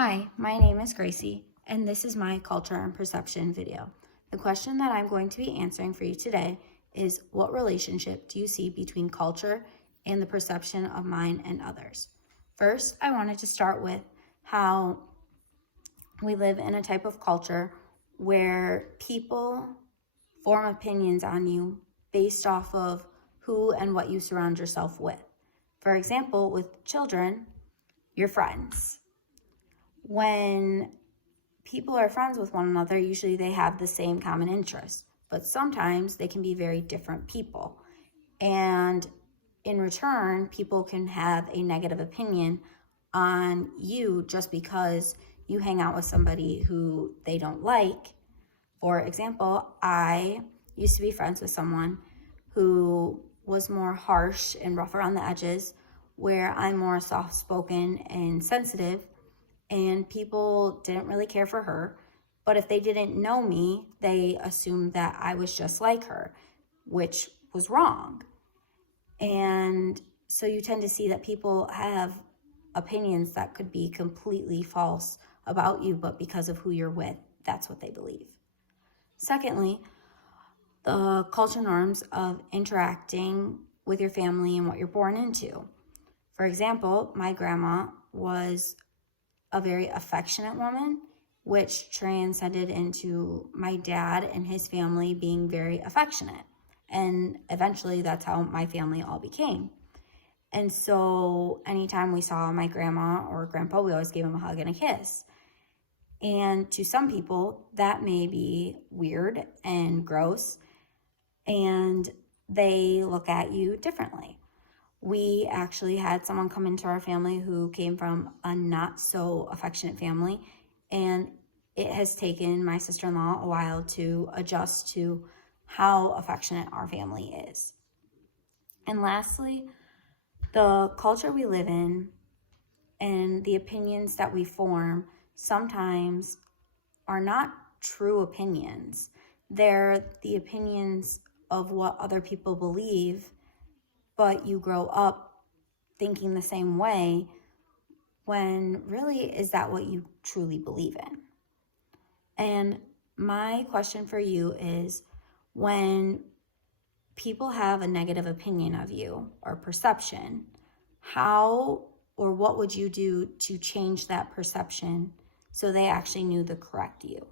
Hi, my name is Gracie, and this is my culture and perception video. The question that I'm going to be answering for you today is, what relationship do you see between culture and the perception of mine and others? First, I wanted to start with how we live in a type of culture where people form opinions on you based off of who and what you surround yourself with. For example, with children, your friends. When people are friends with one another, usually they have the same common interests, but sometimes they can be very different people. And in return, people can have a negative opinion on you just because you hang out with somebody who they don't like. For example, I used to be friends with someone who was more harsh and rough around the edges, where I'm more soft-spoken and sensitive, and people didn't really care for her. But if they didn't know me, they assumed that I was just like her, which was wrong. And so you tend to see that people have opinions that could be completely false about you, but because of who you're with, that's what they believe. Secondly, the culture norms of interacting with your family and what you're born into. For example, my grandma was a very affectionate woman, which transcended into my dad and his family being very affectionate. And eventually that's how my family all became. And so anytime we saw my grandma or grandpa, we always gave them a hug and a kiss. And to some people, that may be weird and gross, and they look at you differently. We actually had someone come into our family who came from a not so affectionate family, and it has taken my sister-in-law a while to adjust to how affectionate our family is. And lastly, the culture we live in and the opinions that we form sometimes are not true opinions. They're the opinions of what other people believe, but you grow up thinking the same way, when really, is that what you truly believe in? And my question for you is, when people have a negative opinion of you or perception, how or what would you do to change that perception so they actually knew the correct you?